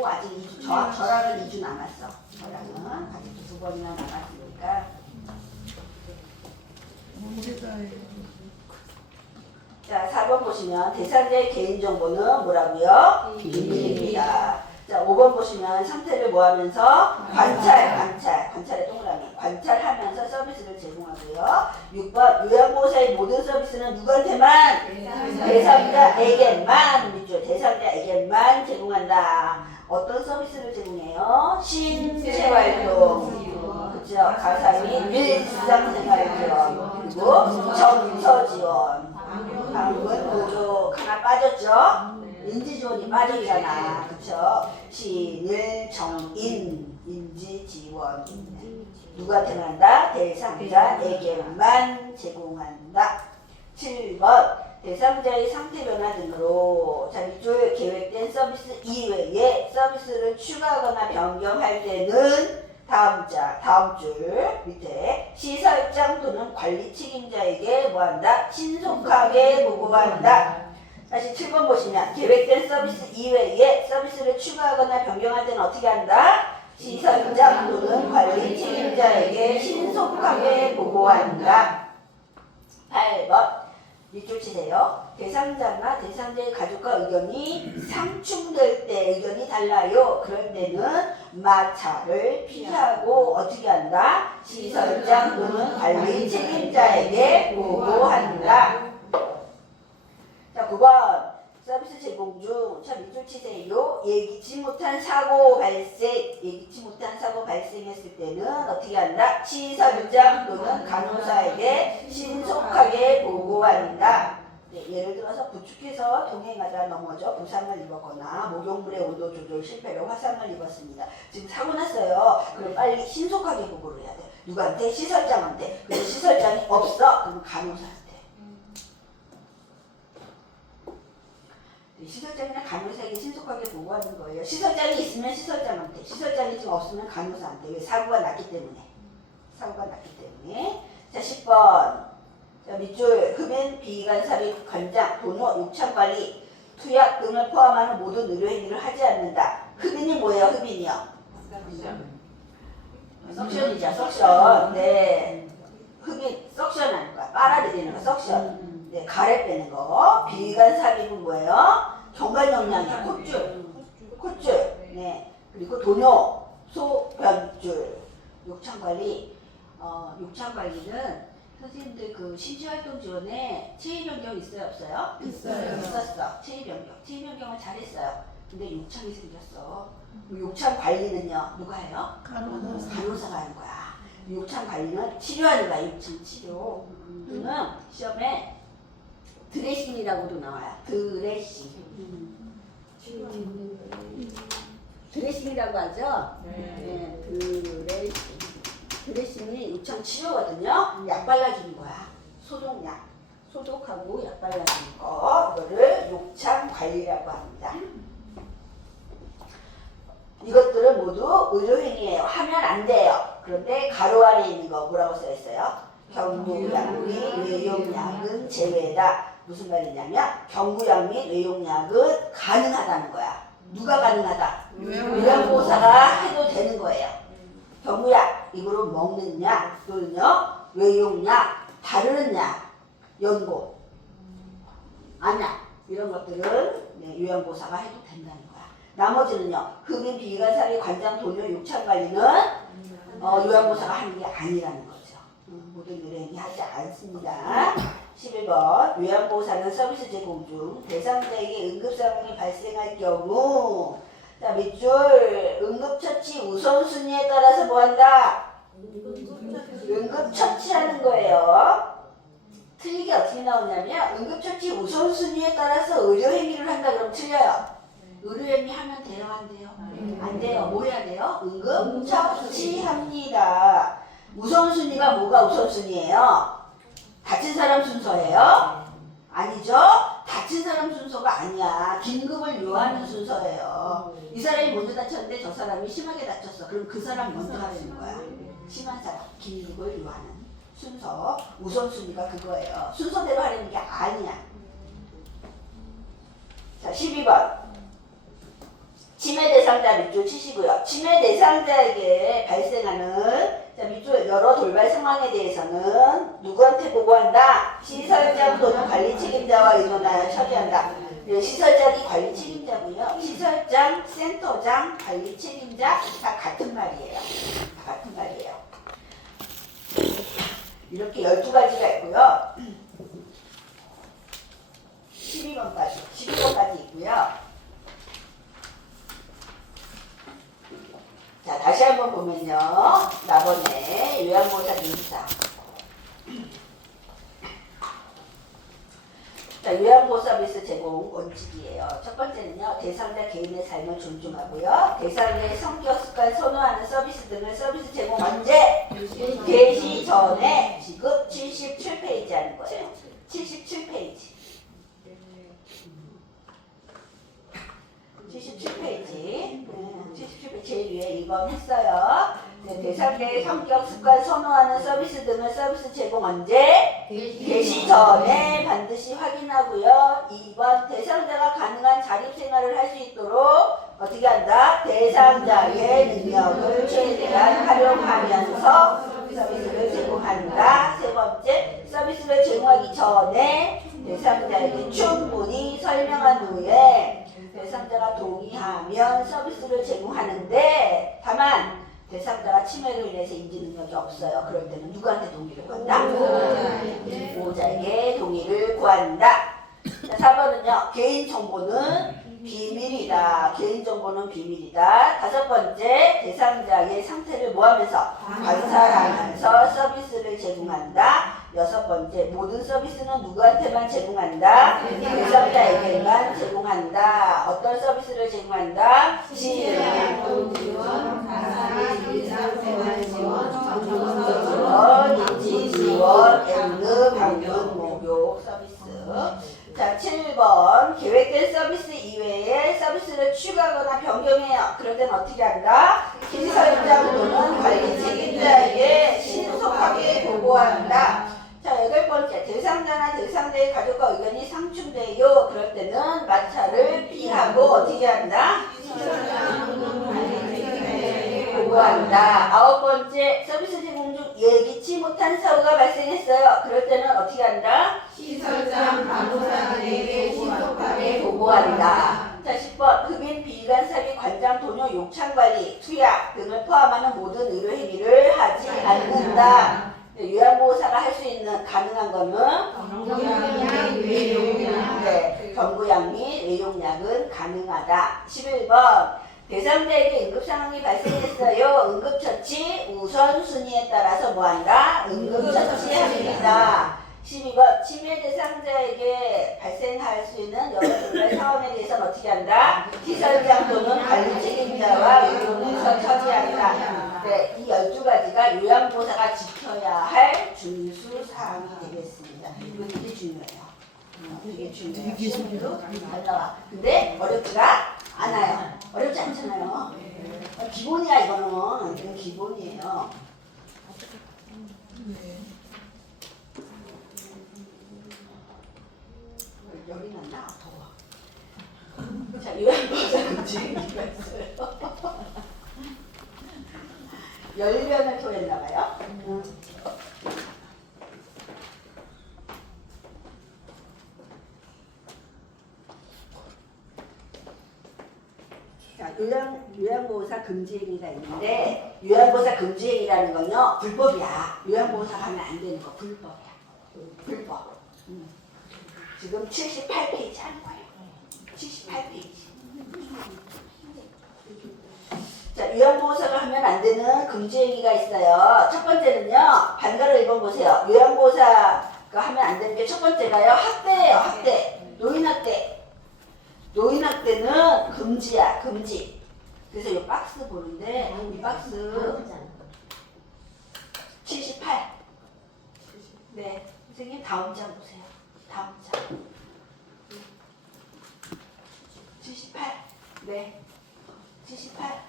있고 아직 2주, 저랑은 2주 남았어. 저랑은 아직도 2번이나 남았으니까. 자, 4번 보시면 대상자의 개인정보는 뭐라고요? 비밀입니다. 자, 5번 보시면 상태를 뭐 하면서? 관찰의 동그라미. 관찰하면서 서비스를 제공하고요. 6번 요양보호사의 모든 서비스는 누구한테만? 대상자에게만. 밑줄 대상자에게만 제공한다. 어떤 서비스를 제공해요? 신체활동. 그죠? 가사 및 일상생활 지원. 그리고 정서 지원. 방금은 보조 하나 빠졌죠? 인지지원이 빠져있잖아. 그쵸? 신을 정인, 인지지원. 누구한테만 한다? 대상자에게만 제공한다. 7번 대상자의 상태 변화 등으로 자, 밑줄 계획된 서비스 이외에 서비스를 추가하거나 변경할 때는 다음 줄 밑에 시설장 또는 관리 책임자에게 뭐한다? 신속하게 보고한다. 다시 7번 보시면 계획된 서비스 이외에 서비스를 추가하거나 변경할 때는 어떻게 한다? 시설장 또는 관리 책임자에게 신속하게 보고한다. 8번 밑줄 치세요. 대상자나 대상자의 가족과 의견이 상충될 때 의견이 달라요. 그럴 때는 마찰을 피하고 어떻게 한다? 시설장 또는 관리 책임자에게 보고한다. 자, 9번 서비스 제공 중 자, 밑줄 치세요. 예기치 못한 사고 발생했을 때는 어떻게 한다? 시설장 또는 간호사에게 신속하게 보고한다. 네, 예를 들어서 부축해서 동행하다 넘어져 부상을 입었거나 목욕물의 온도 조절 실패로 화상을 입었습니다. 지금 사고 났어요. 그럼 빨리 신속하게 보고를 해야 돼. 누구한테? 시설장한테. 근데 시설장이 없어. 그럼 간호사한테. 시설장이나 간호사에게 신속하게 보고하는 거예요. 시설장이 있으면 시설장한테, 시설장이 지금 없으면 간호사한테. 왜? 사고가 났기 때문에. 자, 10번. 자, 밑줄 흡연, 비관 삽입, 관장, 도노, 욕창관리, 투약 등을 포함하는 모든 의료행위를 하지 않는다. 흡연이 뭐예요? 흡연이요? 석션이죠. 석션. 네. 흡연, 석션하는 거야. 빨아들이는 거. 석션. 네, 가래 빼는 거. 비관 삽입은 뭐예요? 경관영양이야. 콧줄. 네. 그리고 도뇨, 소변줄. 욕창관리. 욕창관리는 선생님들 그 신체활동 지원에 체위변경 있어요? 없어요? 있었어. 체위변경을 잘했어요. 근데 욕창이 생겼어. 욕창 관리는요, 누가 해요? 간호사가 하는 거야. 욕창 관리는 치료하는 거야. 욕창 치료. 또는 시험에 드레싱이라고도 나와요. 드레싱이라고 하죠? 네, 드레싱이 욕창 치료거든요. 약 발라주는 거야. 소독약. 소독하고 약 발라주는 거. 이거를 욕창 관리라고 합니다. 이것들은 모두 의료행위예요. 하면 안 돼요. 그런데 가로 안에 있는 거 뭐라고 써있어요? 경구약 및 외용약은 제외다. 무슨 말이냐면 경구약 및 외용약은 가능하다는 거야. 누가 가능하다? 요양보호사가 해도 되는 거예요. 경구약, 입으로 먹는 약 또는요 외용약, 바르는 약, 연고, 안약 이런 것들은 네, 요양보호사가 해도 된다는 거야. 나머지는요 흡연, 비관, 삽입, 관장, 도뇨, 욕창 관리는 요양보호사가 하는 게 아니라는 거죠. 모든 의료행위 하지 않습니다. 11번 요양보호사는 서비스 제공 중 대상자에게 응급상황이 발생할 경우 자 밑줄 응급처치 우선순위에 따라서 뭐한다? 응급처치하는 거예요. 틀리게 어떻게 나오냐면 응급처치 우선순위에 따라서 의료행위를 한다 그러면 틀려요. 의료행위 하면 돼요? 안 돼요? 안 돼요. 뭐 해야 돼요? 응급처치합니다. 우선순위가 뭐가 우선순위예요? 다친 사람 순서예요? 아니죠? 다친 사람 순서가 아니야. 긴급을 요하는 순서예요. 이 사람이 먼저 다쳤는데 저 사람이 심하게 다쳤어. 그럼 그 사람 먼저 하는 거야. 심한 사람, 긴급을 요하는 순서. 우선순위가 그거예요. 순서대로 하려는 게 아니야. 자, 12번. 침해 대상자 밑줄 치시고요. 침해 대상자에게 발생하는 밑줄 여러 돌발 상황에 대해서는 누구한테 보고한다? 시설장 또는 관리 책임자와 의논하여 처리한다. 시설장이 관리 책임자고요. 시설장, 센터장, 관리 책임자 다 같은 말이에요. 다 같은 말이에요. 이렇게 12가지가 있고요. 12번까지 있고요. 자, 다시 한번 보면요. 나번에 요양보호사 인사. 자, 요양보호 서비스 제공 원칙이에요. 첫 번째는요. 대상자 개인의 삶을 존중하고요. 대상자의 성격, 습관, 선호하는 서비스 등을 서비스 제공 언제? 개시 전에 지급 77페이지 하는 거예요. 77페이지. 77페이지. 77페이지 제일 위에 2번 했어요. 네, 대상자의 성격, 습관, 선호하는 서비스 등을 서비스 제공 언제? 개시 전에 반드시 확인하고요. 2번 대상자가 가능한 자립생활을 할 수 있도록 어떻게 한다? 대상자의 능력을 최대한 활용하면서 서비스를 제공한다. 세 번째, 서비스를 제공하기 전에 대상자에게 충분히 설명한 후에 대상자가 동의하면 서비스를 제공하는데 다만 대상자가 침해로 인해서 인지 능력이 없어요. 그럴 때는 누구한테 동의를 구한다? 보호자에게 동의를 구한다. 자, 4번은요. 개인정보는 비밀이다. 개인정보는 비밀이다. 다섯 번째, 대상자의 상태를 뭐하면서? 관찰하면서 서비스를 제공한다. 여섯 번째, 모든 서비스는 누구한테만 제공한다? 대상자에게만 제공한다. 어떤 서비스를 제공한다? 지원, 인지 지원, 엠느, 방문, 목욕 서비스. 자, 7번 계획된 서비스 이외에 서비스를 추가하거나 변경해요. 그럴 땐 어떻게 한다? 시설장 또는 관리 책임자에게 신속하게 보고한다. 자, 8번째, 대상자나 대상자의 가족과 의견이 상충돼요. 그럴 때는 마찰을 피하고 어떻게 한다? 보고한다. 9번째, 서비스 제공 중 예기치 못한 사고가 발생했어요. 그럴 때는 어떻게 한다? 시설장 간호사들에게 신속하게 보고한다. 자, 10번, 흡인, 비관, 사기, 관장, 도뇨, 욕창관리, 투약 등을 포함하는 모든 의료 행위를 하지 않는다. 요양보호사가 할 수 있는 가능한 거는 경구약 및 외용약은 가능하다. 11번, 대상자에게 응급상황이 발생했어요. 응급처치 우선순위에 따라서 뭐한다? 응급처치합니다. 12번, 치매 대상자에게 발생할 수 있는 여러 종류의 상황에 대해서는 어떻게 한다? 시설장 또는 관리 책임자와 의논해서 처리한다. 네, 이 12가지가 요양보호사가 지켜야 할 준수사항이 되겠습니다. 이거 되게 중요해요. 되게 중요해요. 시험도 잘 나와. 근데 어렵지가 않아요. 어렵지 않잖아요. 기본이야, 이거는. 이건 기본이에요. 열이 났나? 더워. 자, 요양보호사 금지가 있어요. 열변을 토했나봐요. 자, 요양보호사 금지행위가 있는데 요양보호사 금지행위라는 건요 불법이야. 요양보호사가 하면 안 되는 거 불법이야. 불법. 지금 78페이지 하는 거예요. 78페이지. 자, 요양보호사가 하면 안 되는 금지행위가 있어요. 첫 번째는요, 반가로 1번 보세요. 요양보호사가 하면 안 되는 게 첫 번째가요, 학대예요, 학대. 노인학대. 노인학대는 금지야, 금지. 그래서 이 박스 보는데, 이 박스 78. 네, 선생님 다음 장 보세요. 다음 장. 78. 네, 78.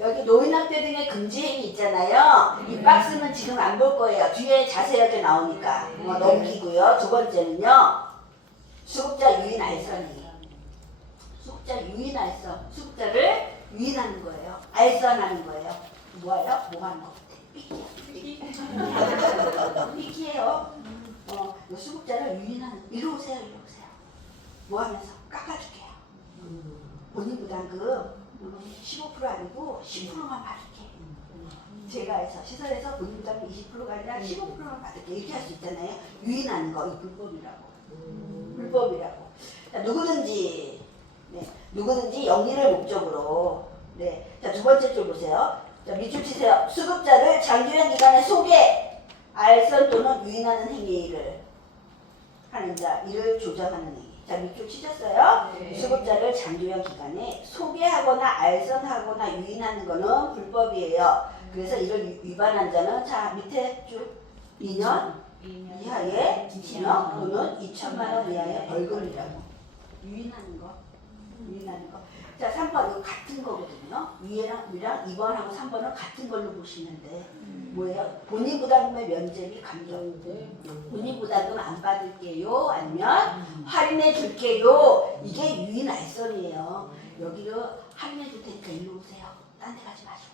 여기 노인학대 등의 금지행위 있잖아요. 이 박스는 지금 안 볼 거예요. 뒤에 자세하게 나오니까 넘기고요. 두 번째는요. 수급자 유인 알선이. 수급자 유인할성. 수급자를 유인하는 거예요. 알선하는 거예요. 뭐예요? 뭐 하는 거 같아? 삐끼야. 삐끼예요. 이 수급자를 유인하는. 이리 오세요, 이리 오세요. 뭐 하면서? 깎아줄게요. 본인 부담금 15% 아니고 10%만 받을게. 제가 해서 시설에서 본인 부담금 20%가 아니라 15%만 받을게. 이렇게 할 수 있잖아요. 유인하는 거, 이 불법이라고. 불법이라고. 자, 누구든지 영리를 목적으로. 네. 자, 두 번째 줄 보세요. 자, 밑줄 치세요. 수급자를 장기간 기간에 소개, 알선 또는 유인하는 행위를 하는 자, 이를 조정하는 행위. 자, 밑줄 치셨어요? 네. 수급자를 장기간 기간에 소개하거나 알선하거나 유인하는 거는 불법이에요. 그래서 이를 위반한 자는 자, 밑에 줄 2년 이하의 징역 또는 2천만 원 이하의 벌금이라고. 유인하는 거. 자, 3번 이거 같은 거거든요. 위랑 2번하고 3번은 같은 걸로 보시면 돼. 뭐예요? 본인 부담금의 면제비 감경. 본인 부담금 안 받을게요. 아니면 할인해 줄게요. 이게 유인 알선이에요. 여기를 할인해 줄 테니까 일로 오세요. 딴 데 가지 마시고.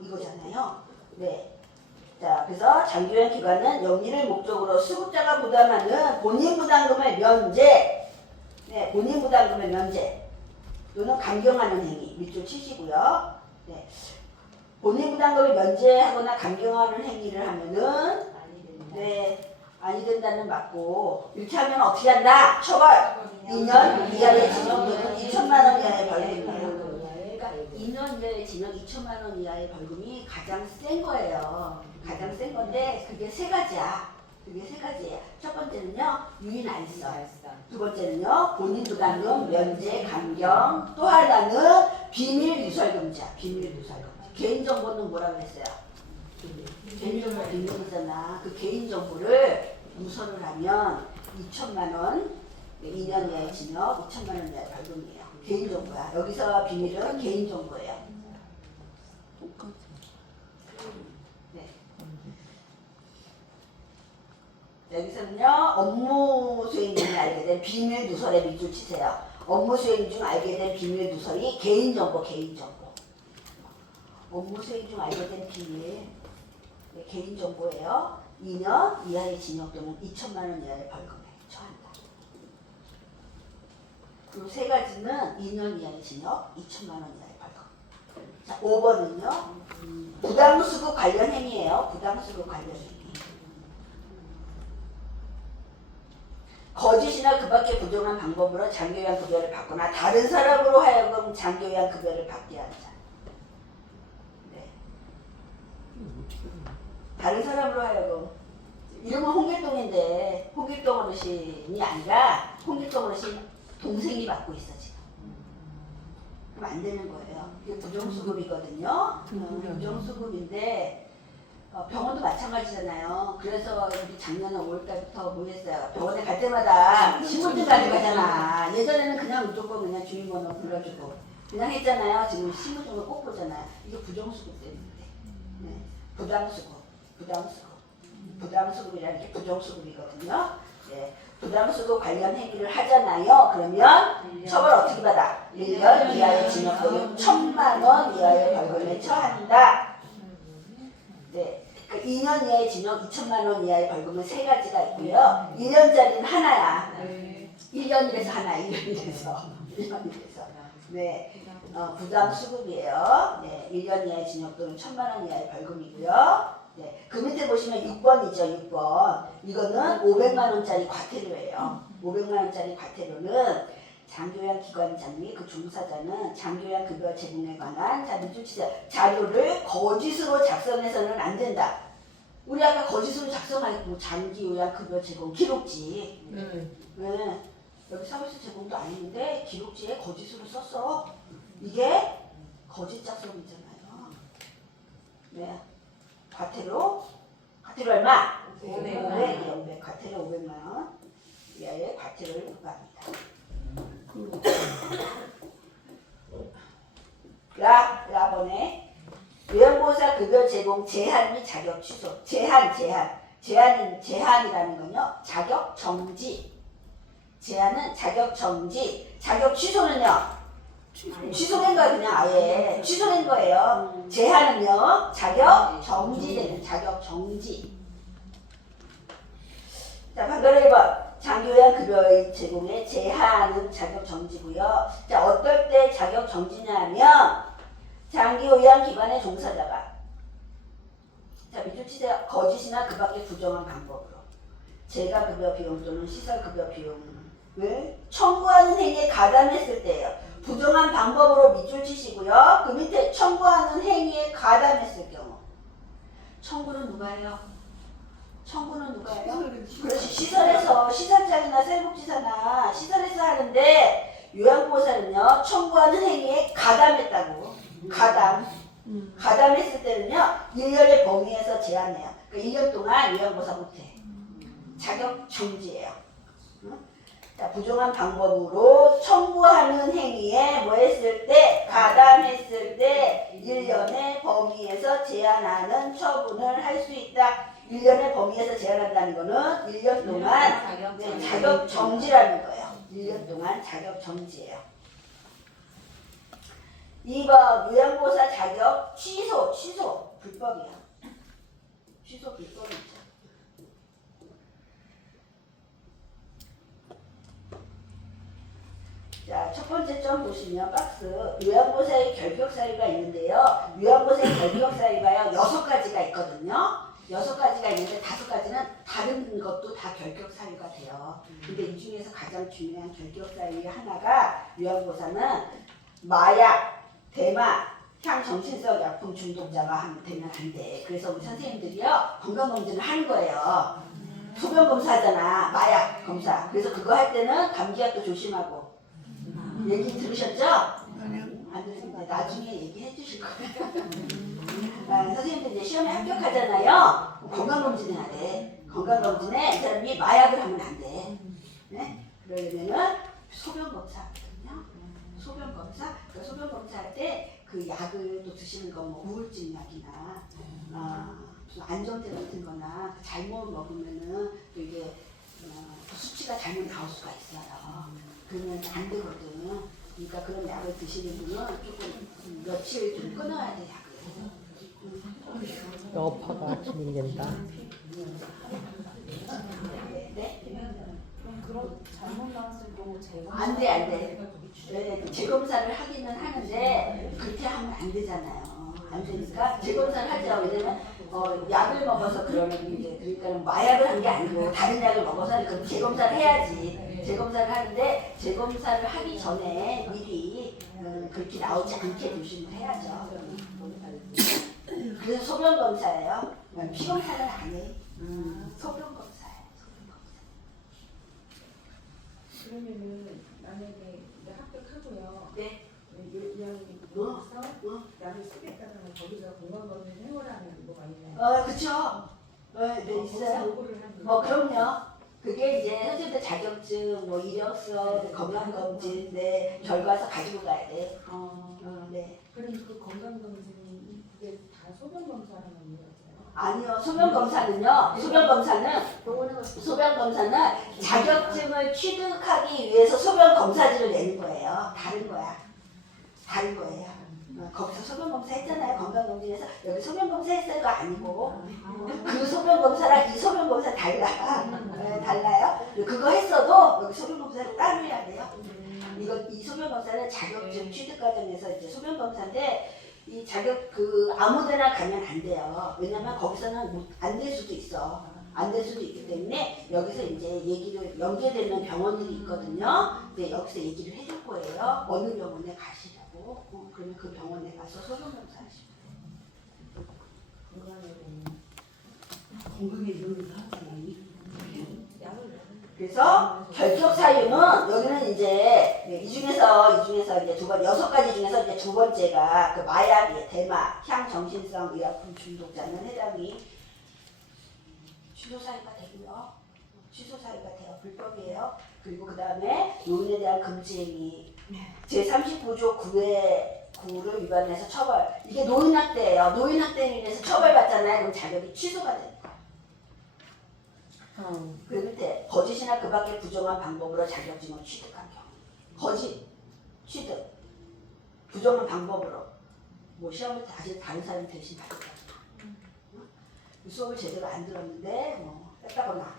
이거잖아요. 네. 자, 그래서 장기간 기간은 영리를 목적으로 수급자가 부담하는 본인 부담금의 면제. 네, 본인 부담금의 면제. 또는 감경하는 행위. 밑줄 치시고요. 네. 본인 부담금을 면제하거나 감경하는 행위를 하면은 네, 아니 된다는 맞고 이렇게 하면 어떻게 한다? 처벌 2년 이하의 징역 또는 2천만 원 이하의 벌금이에요. 그러니까 2년 이하의 징역 2천만 원 이하의 벌금이 가장 센 거예요. 가장 센 건데 그게 세 가지야. 첫 번째는요 유인 알선. 두 번째는요 본인 부담금 면제 감경. 또 하나는 비밀 누설금지야. 개인정보는 뭐라 그랬어요? 개인정보 비밀이잖아. 그 개인정보를 누설을 하면 2천만 원, 2년 이하의 징역, 2천만 원 이하의 벌금이에요. 개인정보야. 여기서 비밀은 개인정보예요. 네. 여기서는요 업무 수행 중에 알게 된 비밀 누설에 밑줄 치세요. 업무 수행 중 알게 된 비밀 누설이 개인정보. 업무 수행 중 알게 된 비밀 네, 개인정보예요. 2년 이하의 징역 또는 2천만 원 이하의 벌금에 처한다. 그리고 세 가지는 2년 이하의 징역, 2천만 원 이하의 벌금. 자, 5번은요 부당수급 관련 행위예요. 부당수급 관련 행위. 거짓이나 그 밖의 부정한 방법으로 장기요양 급여를 받거나 다른 사람으로 하여금 장기요양 급여를 받게 하는 자. 네. 다른 사람으로 하여금 이름은 홍길동인데 홍길동 어르신이 아니라 홍길동 어르신 동생이 받고 있어 지금. 그럼 안 되는 거예요. 이게 부정수급이거든요. 부정수급인데 병원도 마찬가지잖아요. 그래서 우리 작년에 5월달부터 뭐 했어요? 병원에 갈 때마다 신분증 가지고 가잖아. 예전에는 그냥 무조건 그냥 주민번호 불러주고 그냥 했잖아요. 지금 신분증을 꼭 보잖아요. 이게 부정수급 때문에. 네. 부당수급이라는 게 부정수급이거든요. 네. 부당수급 관련 행위를 하잖아요. 그러면 처벌 어떻게 받아? 1년 이하의 징역 또는 1천만 원 이하의 벌금에 처한다. 네. 그 2년 이하의 징역, 2천만 원 이하의 벌금은 세 가지가 있고요. 1년짜리는 하나야. 1년이라서 하나, 1년이라서. 네. 부당수급이에요. 네. 1년 이하의 징역 또는 1천만 원 이하의 벌금이고요. 네. 그 밑에 보시면 6번이죠, 6번. 이거는 500만 원짜리 과태료예요. 500만 원짜리 과태료는 장기요양 기관장 및 그 종사자는 장기요양 급여 제공에 관한 자료를 거짓으로 작성해서는 안 된다. 우리 아까 거짓으로 작성하고 장기요양 급여 제공 기록지. 네. 여기 서비스 제공도 아닌데 기록지에 거짓으로 썼어. 이게 거짓 작성이잖아요. 네. 과태료 얼마? 500. 과태료 500만 원 이하의 과태료를 부과합니다. 라번에 요양보호사 급여 제공 제한 및 자격 취소. 제한이라는 건요 자격 정지. 제한은 자격 정지, 자격 취소는요. 취소된 거예요. 그냥 아예 취소된 거예요. 제한은요. 자격 정지되는 자격 정지. 자, 방금 1번. 장기요양급여 제공의 제한은 자격 정지고요. 자, 어떨 때 자격 정지냐면 장기요양기관의 종사자가 자, 밑줄 치세요. 거짓이나 그 밖의 부정한 방법으로 재가급여 비용 또는 시설급여 비용을 청구하는 행위에 가담했을 때예요. 부정한 방법으로 밑줄 치시고요. 그 밑에 청구하는 행위에 가담했을 경우 청구는 누가 해요? 청구는 누가 해요? 그렇지. 시설에서 시설장이나 사회복지사나 시설에서 하는데 요양보호사는요. 청구하는 행위에 가담했다고. 가담했을 때는요. 1년의 범위에서 제한해요. 그러니까 1년 동안 요양보호사 못해. 자격 정지예요. 응? 자, 부정한 방법으로 청구하는 행위에 뭐 했을 때 가담했을 때 1년의 범위에서 제한하는 처분을 할 수 있다. 1년의 범위에서 제한한다는 거는 1년 동안 자격 정지라는 거예요. 1년 동안 자격 정지예요. 2번 요양보호사 자격 취소 불법이야. 취소 불법이죠. 자, 첫 번째 점 보시면 박스 요양보호사의 결격 사유가 있는데요. 요양보호사의 결격 사유가요 6가지가 있거든요. 6가지가 있는데 5가지는 다른 것도 다 결격 사유가 돼요. 근데 이 중에서 가장 중요한 결격 사유 하나가 요양보호사는 마약, 대마, 향정신성 약품 중독자가 되면 안 돼. 그래서 우리 선생님들이요 건강검진을 하는 거예요. 소변 검사하잖아. 마약 검사. 그래서 그거 할 때는 감기약도 조심하고. 얘기 들으셨죠? 아니요. 안 들으시면 나중에 얘기해 주실 거예요. 선생님들 이제 시험에 합격하잖아요. 건강검진해야 돼. 건강검진에 이 사람이 마약을 하면 안 돼. 네? 그러려면은 소변검사거든요. 소변검사. 그러니까 소변검사할 때 그 약을 또 드시는 건 뭐 우울증 약이나 무슨 안정제 같은 거나 잘못 먹으면은 또 이게 수치가 잘못 나올 수가 있어요. 그러면 안 되거든. 그러니까 그런 약을 드시는 분은 조금 며칠 좀 끊어야 돼, 약을. 여파가 진행된다. 네? 그럼 그런 잘못 나왔을 경우 제공 안 돼. 네, 재검사를 하기는 하는데 그렇게 하면 안 되잖아요. 안 되니까 재검사를 하죠. 왜냐면 약을 먹어서 그러면 이제 그러니까 마약을 한 게 아니고 다른 약을 먹어서 그럼 재검사를 해야지. 재검사를 하는데 재검사를 하기 전에 미리 그렇게 나오지 않게 조심을 해야죠. 그래서 소변검사예요. 피검사는 안 해. 소변검사예요. 그러면은 만약에 이제 합격하고요. 네. 이왕이 모아서 약을 쓰겠다면 거기서 건강검진 해오라는 뭐가 있나요? 그쵸. 네, 있어요. 요구를 하는 그럼요. 그게 이제 선생님들 자격증, 뭐 이력서, 건강검진, 네, 결과서 가지고 가야 돼. 네. 그럼 그 건강검진이 그게 다 소변검사라는 거였어요? 아니요, 소변검사는 자격증을 취득하기 위해서 소변검사지를 내는 거예요. 다른 거예요. 거기서 소변검사 했잖아요. 건강검진에서 여기 소변검사 했어요가 아니고 그 소변검사랑 이 소변검사 달라요. 그거 했어도 여기 소변검사를 따로 해야 돼요. 이 소변검사는 자격증 취득 과정에서 이제 소변검사인데 이 자격 아무데나 가면 안 돼요. 왜냐면 거기서는 안 될 수도 있어. 안 될 수도 있기 때문에 여기서 이제 얘기를 연계되는 병원들이 있거든요. 근데 여기서 얘기를 해줄 거예요. 어느 병원에 가시라고. 그러면 그 병원에 가서 소변검사 하시면 돼요. 건강에 이런 거 하지. 그래서 결격 사유는 여기는 이제 이 중에서 이제 6가지 중에서 이제 2번째가 그 마약, 대마, 향정신성 의약품 중독자는 해당이 취소 사유가 되고요. 취소 사유가 돼요. 불법이에요. 그리고 그 다음에 노인에 대한 금지행위 제39조 9를 위반해서 처벌. 이게 노인학대예요. 노인학대에 인해서 처벌받잖아요. 그럼 자격이 취소가 됩니다. 그 밑에 거짓이나 그 밖에 부정한 방법으로 자격증을 취득한 경우. 거짓, 취득, 부정한 방법으로 뭐 시험을 다시 다른 사람이 대신 받았다. 수업을 제대로 안 들었는데 뭐 뺐다거나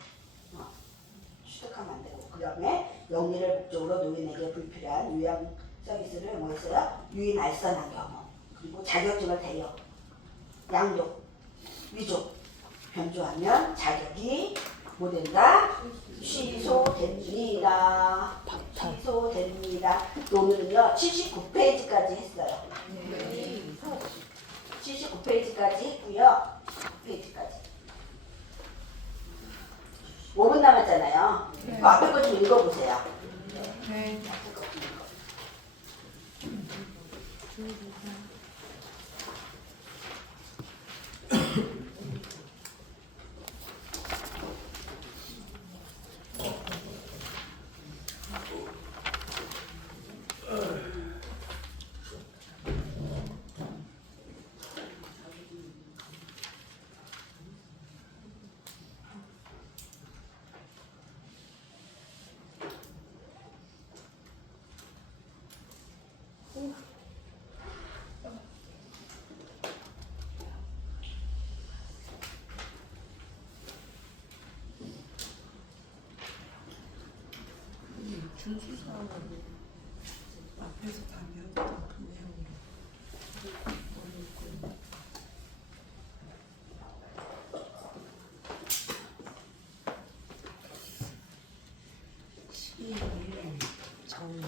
취득하면 안 되고, 그 다음에 영리를 목적으로 노인에게 불필요한 요양 서비스를 뭐 했어요? 유인알선한 경우, 그리고 자격증을 대여, 양도, 위조, 변조하면 자격이 뭐 된다? 취소됩니다. 취소됩니다. 오늘은요 79페이지까지 했어요. 79페이지까지 했고요. 9페이지까지. 5분 남았잖아요. 그 앞에 거 좀 읽어보세요. 네. 준수사하고 앞에서 다 배웠던 그 내용이 정임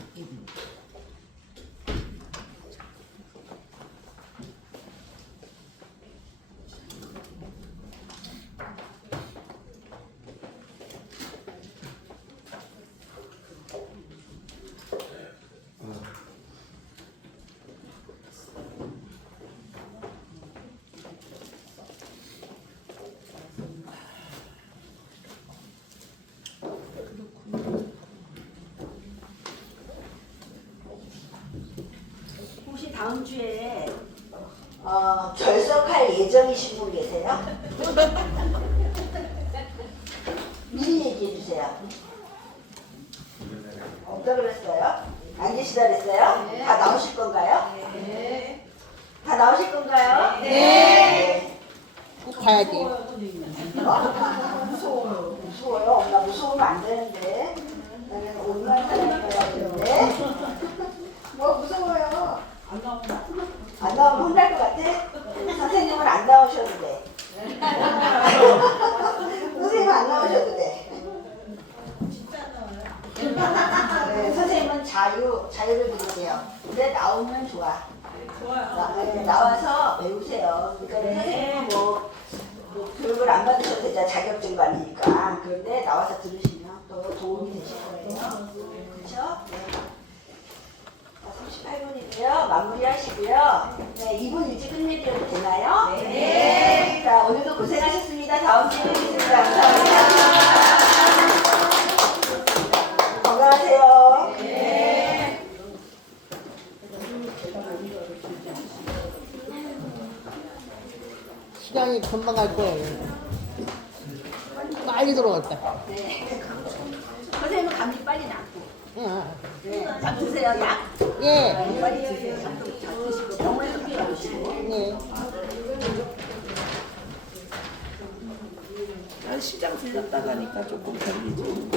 혹시 다음 주에 결석할 예정이신 분 계세요? 미리 얘기해 주세요. 없다 그랬어요? 안 계시다 그랬어요? 다 나오실 건가요? 네. 다 나오실 건가요? 네. 꼭 가야지. 무서워요. 무서워요. 엄마 무서우면 안 되는데. 나는 온유한 사람이어야 되는데. 뭐 무서워요. 안 나온다. 안 나오면 혼날 것 같아? 선생님은 안 나오셔도 돼. 선생님은 안 나오셔도 돼. 진짜 안 나와요. 네, 선생님은 자유를 드릴게요. 근데 나오면 좋아. 좋아요. 나와서 배우세요. 그러니까 선생님은 뭐 교육을 안 받으셔도 되잖아. 자격증반이니까. 그런데 나와서 들으시면 또 도움이 되실 거예요. 그렇죠? 네. 38분이고요. 마무리하시고요. 네, 2분 일찍 끝내드려도 되나요? 네. 자, 오늘도 고생하셨습니다. 다음 주에 뵙겠습니다. 감사합니다. 건강하세요. 네. 시간이 금방 갈 거예요. 빨리 들어갔다. 네. 선생님은 감기 빨리 낫고. 응. 네. 약 드세요, 약. 예. 빨리 드세요. 약도 잘 드시고 병원에서 갔다 오시고. 예. 난 시장 들렸다 가니까 조금 걸리지.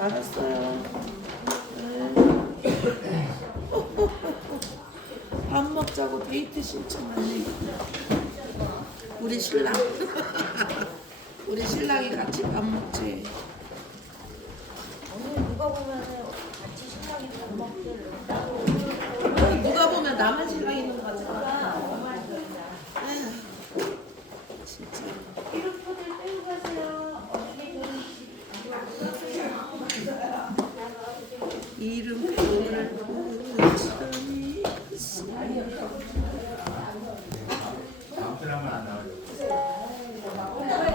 알았어요. 밥 먹자고 데이트 신청하네. 우리 신랑. 우리 신랑이 같이 밥 먹지. 누가 보면은 같이 신랑이 밥 먹기를 누가 보면 나만 신랑 있는 거 같잖아. 진짜. 이름표들 떼고 가세요. 이름